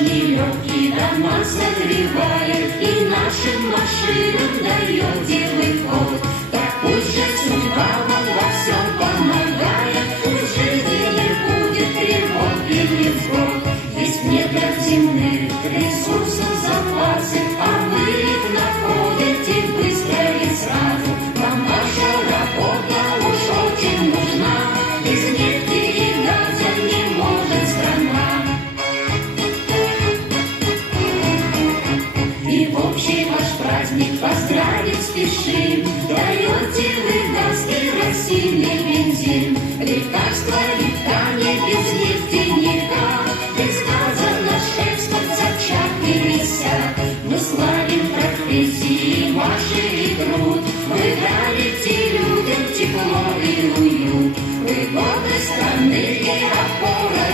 лишний легкий дома согревает и нашим машинам даете вы ход. Так пусть же судьба вам во всем помогает, в жизни не будет тревог и невзгод. Ведь в недрах земных ресурсов запасы, а вы их находите быстро и сразу. Вам наша работа уж очень нужна, без нефти и газа не может страна. И в общий ваш праздник поздравить спешим, даете вы газ, керосин и бензин. Лекарства и ткани без нефти никак, без газа наш экспорт зачат и висят. Мы славим профессии ваши и труд, вы дарите людям тепло и уют. Вы гордость страны и опора